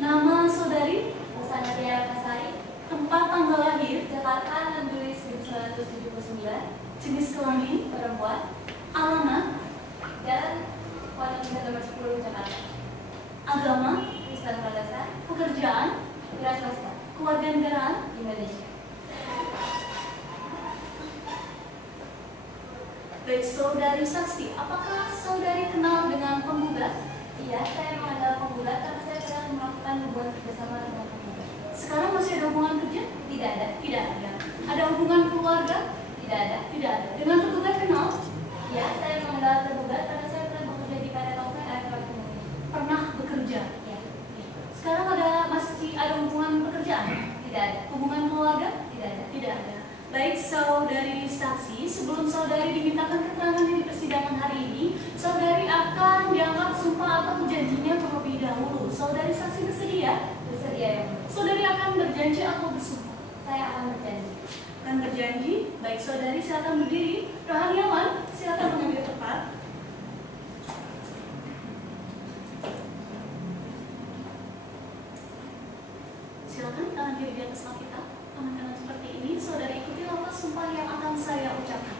Nama saudari, Busana Tiara Kasari, tempat tanggal lahir, Jakarta 6 Juli 1979, jenis kelamin, perempuan, alamat, Jalan Pondok Indah nomor 10 Jakarta, agama, Kristen Protestan, pekerjaan, wira swasta, kewarganegaraan. Indonesia. Baik, saudari saksi, apakah saudari kenal dengan penggugat? Iya, saya mengenal penggugat karena saya pernah melakukan hubungan kerjasama dengan penggugat. Sekarang masih ada hubungan kerja? Tidak ada, Tidak ada. Ada hubungan keluarga? tidak ada. Tidak ada. Dengan tergugat kenal? Iya, saya mengenal tergugat karena saya pernah bekerja di PT Topeng Elektronik Indonesia. Pernah bekerja? Iya, Sekarang masih ada hubungan pekerjaan? tidak ada, Hubungan keluarga? tidak ada. Tidak ada. Baik, saudari saksi, sebelum saudari dimintakan keterangan di persidangan hari ini, saudari akan dianggap sumpah atau janjinya terlebih dahulu. Saudari saksi bersedia? Bersedia yang mulia. Saudari akan berjanji atau bersumpah? Saya akan berjanji. Akan berjanji. Baik, saudari silakan berdiri. Rohaniawan, silakan mengambil tempat. Silakan tangan kiri di atas kita. Tangan kanan seperti ini. Saudari ikuti lafaz sumpah yang akan saya ucapkan.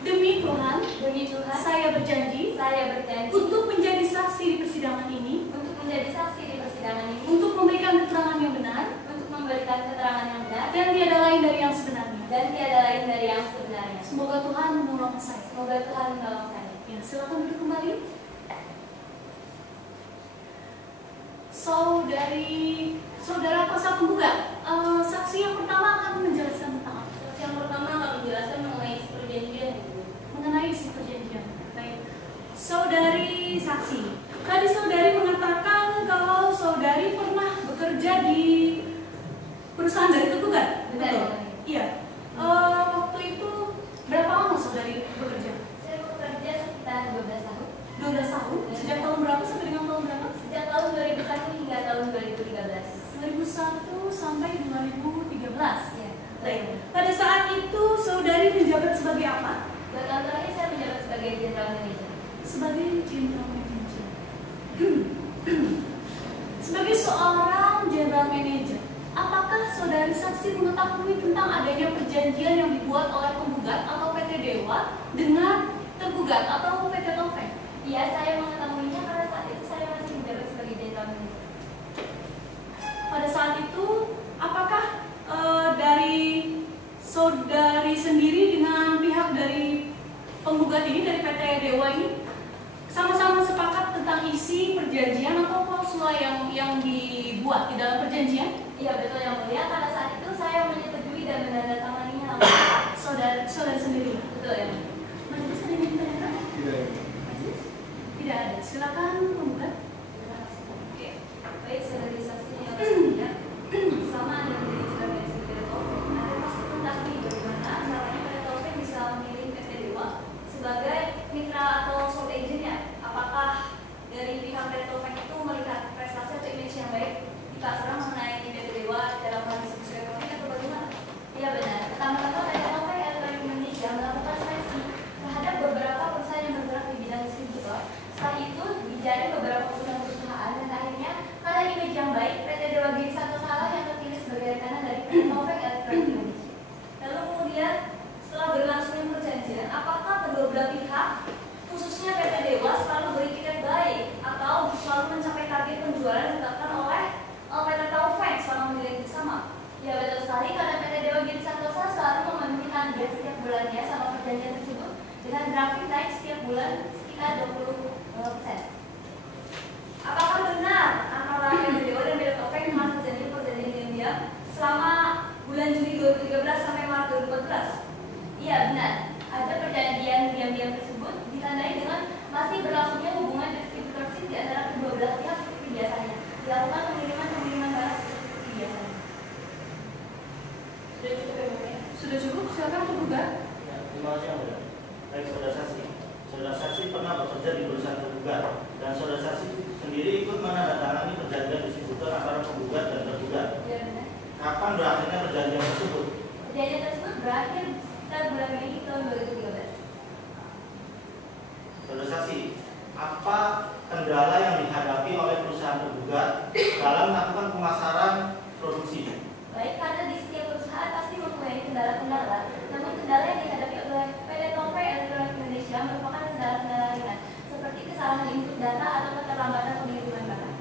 Demi Tuhan, Demi Tuhan, saya berjanji saya berjanji untuk menjadi saksi di persidangan ini, untuk menjadi saksi di persidangan ini, untuk memberikan keterangan yang benar, untuk memberikan keterangan yang benar, dan tiada lain dari yang sebenarnya. dan tiada lain dari yang sebenarnya. Semoga Tuhan menolong saya. Semoga Tuhan menolong saya. Ya, silakan duduk kembali. Saudara kuasa penggugat, saksi yang pertama akan menjelaskan tentang apa? Terus yang pertama akan menjelaskan mengenai perjanjian. Mengenai isi perjanjian. Baik. Saudari saksi, tadi saudari mengatakan kalau saudari pernah bekerja di perusahaan dari tergugat. Benar. Betul? Iya. Waktu itu berapa lama saudari bekerja? Saya bekerja sekitar 12 tahun. 12 tahun. Sejak tahun berapa sampai dengan tahun berapa? Sejak tahun 2001 hingga tahun 2013. 2001 sampai 2013. Ya. Baik. Pada saat itu saudari menjabat sebagai apa? Dan tahun terakhir saya menjabat sebagai general manager. Sebagai general manager. Sebagai seorang general manager, apakah saudari saksi mengetahui tentang adanya perjanjian yang dibuat oleh penggugat atau PT Dewa dengan tergugat atau PT Topeng? Iya, saya mengetahuinya karena saat itu saya masih menjabat sebagai general manager. Pada saat itu, apakah dari saudari sendiri dengan pihak dari penggugat ini, dari PT Dewa ini, sama-sama sepakat tentang isi perjanjian atau klausula yang dibuat di dalam perjanjian? Iya, betul yang mulia. Karena saat itu saya menyetujui dan menandatanganinya. Saudari sendiri. Betul ya. Majelis ada yang minta datang? Tidak. Majelis? Tidak ada. Silakan penggugat. Oke. Baik, saudari saksinya yang mulia. Sama Anda menjadi general manager PT Topeng, Anda pasti mengetahui bagaimana caranya PT Topeng bisa memilih PT Dewa sebagai mitra atau sole agent-nya. Apakah dari pihak PT Topeng itu melihat prestasi atau image yang baik di pasaran mengenai PT Dewa dalam hal distribusi ekonomi atau bagaimana? Iya benar. Pertama-tama PT Topeng Elektronik Indonesia melakukan seleksi terhadap beberapa perusahaan yang bergerak di bidang distributor. Setelah itu dijaring beberapa Silakan penggugat. Ya, terima kasih yang mulia. Baik, saudara saksi. Saudara saksi pernah bekerja di perusahaan penggugat dan saudara saksi sendiri ikut menandatangani perjanjian distributor antara penggugat dan tergugat. Ya, benar. Kapan berakhirnya perjanjian tersebut? Perjanjian tersebut berakhir sekitar bulan Mei tahun 2013. Saudara saksi, apa kendala yang dihadapi oleh perusahaan penggugat dalam melakukan pemasaran produksi? Baik, karena di setiap perusahaan pasti mempunyai kendala-kendala. Namun kendala yang dihadapi oleh PT Tongpei Elektronik Indonesia merupakan kendala-kendala ringan, seperti kesalahan input data atau keterlambatan pengiriman barang.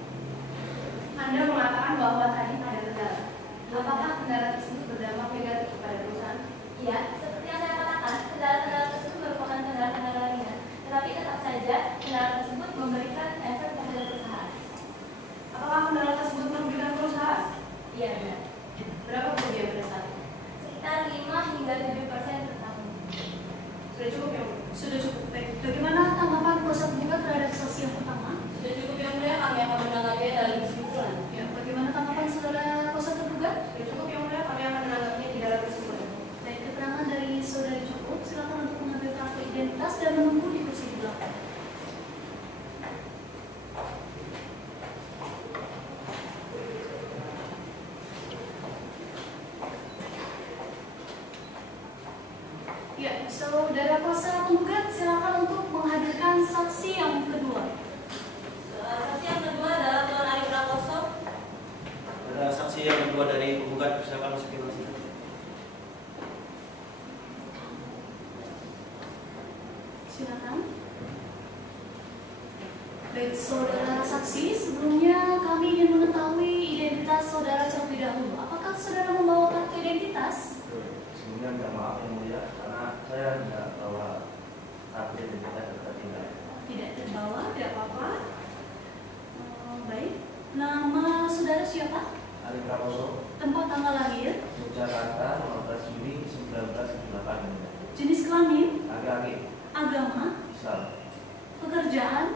Anda mengatakan bahwa tadi ada kendala. Apakah kendala tersebut berdampak negatif kepada perusahaan? Iya, seperti yang saya katakan, kendala-kendala tersebut merupakan kendala-kendala ringan, tetapi tetap saja kendala tersebut memberikan efek kepada perusahaan. Apakah kendala tersebut merugikan perusahaan? Iya, benar. Berapa kerugian pada saat itu? Sekitar 5 hingga 7% per tahun. Sudah cukup ya? Sudah cukup. Baik. Bagaimana tanggapan kuasa penggugat terhadap saksi yang pertama? Sudah cukup yang mulia, kami akan menanggapinya dalam kesimpulan. Ya, bagaimana tanggapan saudara kuasa tergugat? Sudah cukup yang mulia, kami akan menanggapinya di dalam kesimpulan. Baik, keterangan dari saudari cukup. Silakan untuk mengambil kartu identitas dan menunggu di kursi di belakang. Ya, saudara kuasa penggugat silakan untuk menghadirkan saksi yang kedua. Saksi yang kedua adalah Tuan Ari Prakoso. Ada saksi yang kedua dari penggugat, silakan masuk ke sini. Silakan. Baik, saudara saksi, sebelumnya kami ingin mengetahui identitas saudara terlebih dahulu. Apakah saudara membawa kartu identitas? Sebelumnya minta maaf yang mulia karena saya tidak bawa kartu identitas tertinggal. Tidak terbawa, tidak apa-apa. Baik, nama saudara siapa? Ari Prakoso, Tempat tanggal lahir? Yogyakarta, 15 Juni 1978. Jenis kelamin? Laki-laki, Agama? Islam, Pekerjaan?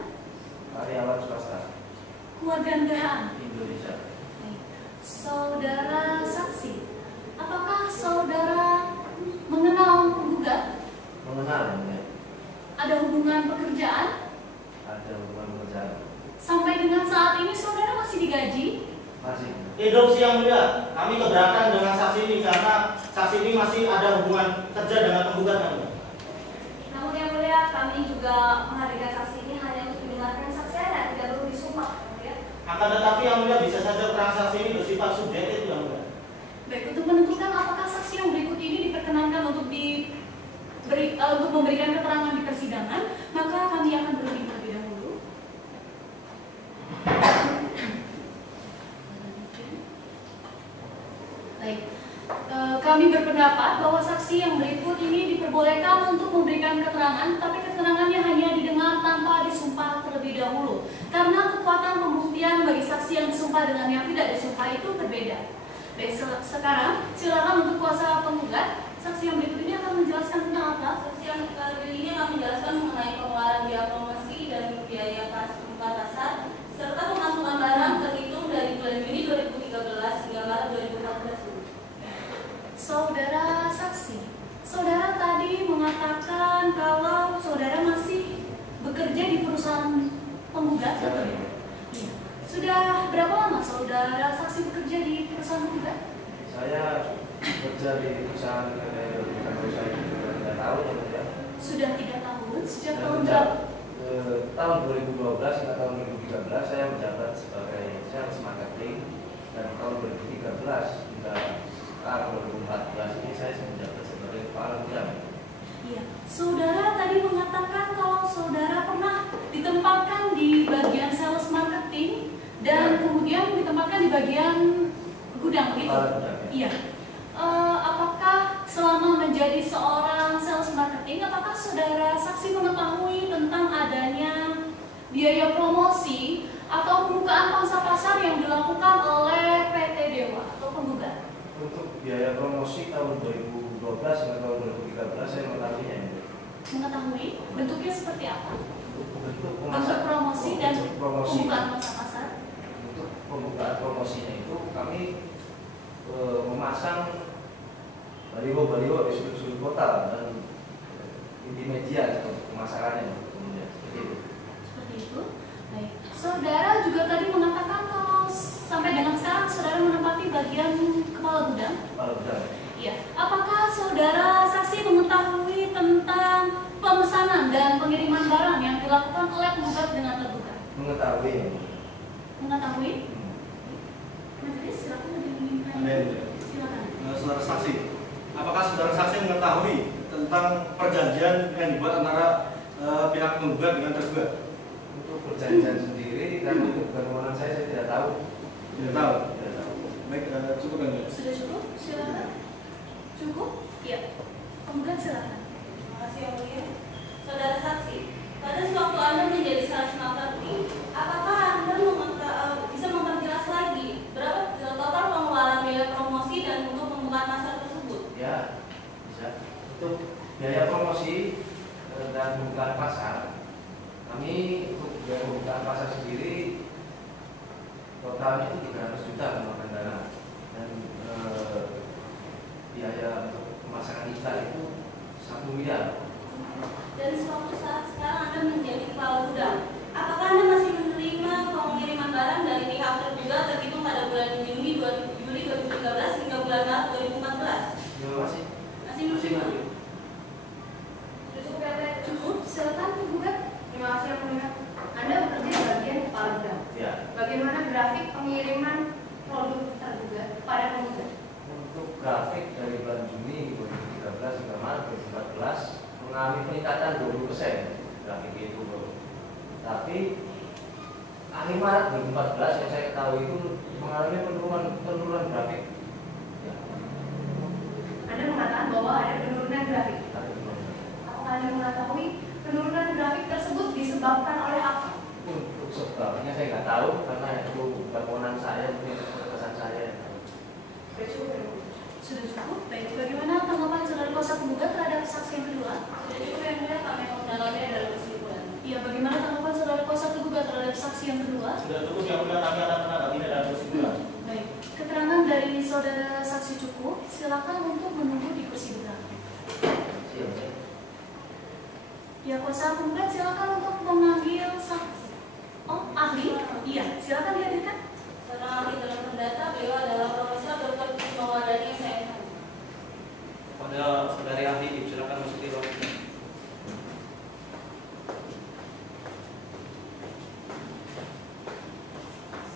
karyawan swasta, Kewarganegaraan? Indonesia. Baik. Saudara saksi, apakah saudara mengenal penggugat? Mengenal yang mulia, Ada hubungan pekerjaan? ada hubungan pekerjaan. Sampai dengan saat ini saudara masih digaji? Masih. Instruksi yang mulia, kami keberatan dengan saksi ini karena saksi ini masih ada hubungan kerja dengan penggugat yang mulia. Namun yang mulia, kami juga menghadirkan saksi ini hanya untuk mendengarkan kesaksiannya, tidak perlu disumpah. Ya. Akan tetapi yang mulia bisa saja keterangan saksi ini bersifat subjektif yang mulia. Baik, untuk menentukan apakah saksi yang berikut ini diperkenankan untuk untuk memberikan keterangan di persidangan, maka kami akan berunding terlebih dahulu. Baik, kami berpendapat bahwa saksi yang berikut ini diperbolehkan untuk memberikan keterangan, tapi keterangannya hanya didengar tanpa disumpah terlebih dahulu, karena kekuatan pembuktian bagi saksi yang disumpah dengan yang tidak disumpah itu berbeda. Baik, sekarang silakan untuk kuasa penggugat. Saksi yang berikut ini akan menjelaskan tentang apa? Saksi yang kali ini akan menjelaskan mengenai pengeluaran biaya promosi dan biaya buka pasar, serta pemasukan barang terhitung dari bulan Juni 2013 hingga Maret 2014. Saudara saksi, saudara tadi mengatakan kalau saudara masih bekerja di perusahaan penggugat, betul ya? Iya. Sudah berapa lama saudara saksi bekerja di perusahaan penggugat? Saya bekerja di perusahaan perusahaan itu sudah 3 tahun ya mulia. Sudah 3 tahun, sejak Dan tahun sejak, berapa? tahun 2012 hingga tahun 2013 saya menjabat sebagai sales marketing, dan tahun 2013 hingga tahun 2014 ini saya menjabat sebagai kepala gudang. Iya. Saudara tadi mengatakan kalau saudara pernah ditempatkan di bagian sales marketing dan kemudian ditempatkan di bagian gudang, begitu? Kepala gudang, ya. Iya. Apakah selama menjadi seorang sales marketing, apakah saudara saksi mengetahui tentang adanya biaya promosi atau pembukaan pangsa pasar yang dilakukan oleh PT Dewa atau penggugat? Untuk biaya promosi tahun 2012 hingga tahun 2013 saya mengetahuinya. Mengetahui bentuknya seperti apa? Bentuk Promosi dan promosi. pembukaan pangsa pasar. Untuk pembukaan promosinya itu kami memasang baliho-baliho di sudut-sudut kota dan di media untuk pemasarannya. Seperti itu. Seperti itu. Baik. Saudara juga tadi mengatakan kalau sampai dengan sekarang saudara menempati bagian kepala gudang. Kepala gudang. Iya. Apakah saudara saksi mengetahui tentang pemesanan dan pengiriman barang yang dilakukan oleh penggugat dengan tergugat? Mengetahui. Mengetahui? Majelis silakan diminta. Silakan. Saudara saksi, apakah saudara saksi mengetahui tentang perjanjian yang dibuat antara pihak penggugat dengan tergugat? Untuk perjanjian sendiri karena itu bukan kewenangan saya tidak tahu. Tidak tahu. Tidak tahu. Baik, cukup kan? Sudah cukup? Silakan. Cukup? Iya. Penggugat silakan. Terima kasih Yang Mulia. Saudara saksi, pada sewaktu Anda menjadi sales marketing, apakah Anda bisa memperjelas lagi berapa total pengeluaran biaya promosi dan untuk pembukaan pasar tersebut? Ya, bisa. Untuk biaya promosi dan pembukaan pasar, kami untuk biaya pembukaan pasar sendiri totalnya itu 300 juta memakan dana dan biaya untuk pemasangan iklan itu 1 miliar. Dan suatu saat sekarang Anda menjadi kepala gudang, apakah Anda masih menerima pengiriman barang dari pihak terduga terhitung pada bulan Juli 2013 hingga bulan Maret 2014? Ya, masih Menerima? Cukup ya, Teh? Cukup? Silakan penggugat. Terima kasih Yang Mulia. Anda bekerja di bagian kepala gudang. Ya. Bagaimana grafik pengiriman produk tergugat pada penggugat? Untuk grafik dari bulan Juni 2013 hingga Maret 2014 mengalami peningkatan 20% grafik itu. Tapi akhir Maret 2014 yang saya ketahui itu mengalami penurunan grafik. Ya. Anda mengatakan bahwa ada penurunan grafik. Ada penurunan. Apakah Anda mengetahui penurunan grafik tersebut disebabkan oleh apa? Untuk sebabnya saya nggak tahu karena itu bukan kewenangan saya, mungkin keputusan saya. Sudah cukup? Baik. Bagaimana tanggapan saudara kuasa penggugat terhadap saksi yang kedua? Sudah cukup Yang Mulia, kami mendalami dalam kesimpulan. Iya. Bagaimana tanggapan saudara kuasa penggugat terhadap saksi yang kedua? Sudah cukup Yang Mulia, kami akan menanggapinya dalam kesimpulan. Baik. Keterangan dari saudara saksi cukup. Silakan untuk menunggu di kursi belakang. Siap, ya. Ya, kuasa penggugat silakan untuk mengambil saksi. Oh, ahli? Iya. Silakan dihadirkan. Seorang ahli dalam perdata, beliau adalah Profesor Dr. Kusumawardani SMH. Pada saudari ahli, silakan masuk di ruang.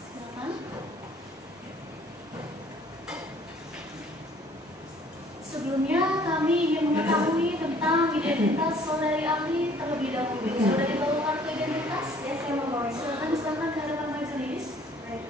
Silakan. Sebelumnya kami ingin mengetahui tentang identitas saudari ahli terlebih dahulu. Saudari bawa kartu identitas? Ya, saya membawa. Silakan ke hadapan majelis. Baik.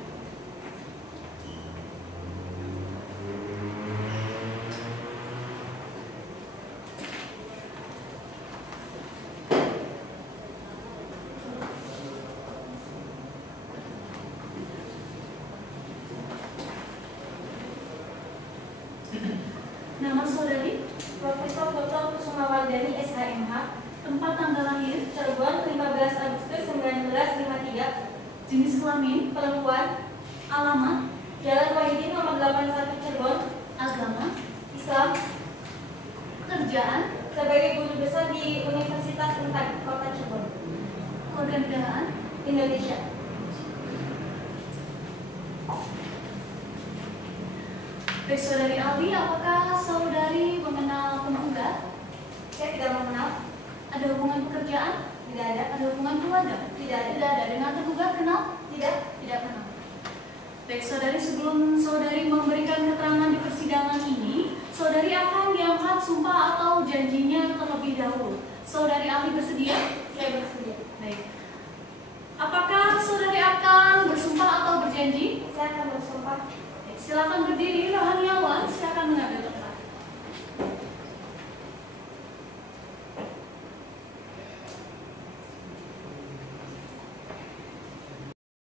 Nama saudari, Profesor Dr. Kusumawardani SHMH, tempat tanggal lahir, Cirebon 15 Agustus 1953, jenis kelamin, perempuan, alamat, Jalan Wahidin nomor 81 Cirebon, agama, Islam, kerjaan, sebagai guru besar di Universitas Unpad, Kota Cirebon, kewarganegaraan, Indonesia. Baik, saudari ahli, apakah saudari mengenal penggugat? Saya tidak mengenal, Ada hubungan pekerjaan? tidak ada, Ada hubungan keluarga? tidak ada, Tidak ada. Dengan tergugat kenal? tidak. Tidak kenal. Baik, saudari, sebelum saudari memberikan keterangan di persidangan ini, saudari akan diangkat sumpah atau janjinya terlebih dahulu. Saudari ahli bersedia? Saya bersedia. Baik. Apakah saudari akan bersumpah atau berjanji? Saya akan bersumpah. Silakan berdiri, rohaniawan, silakan mengambil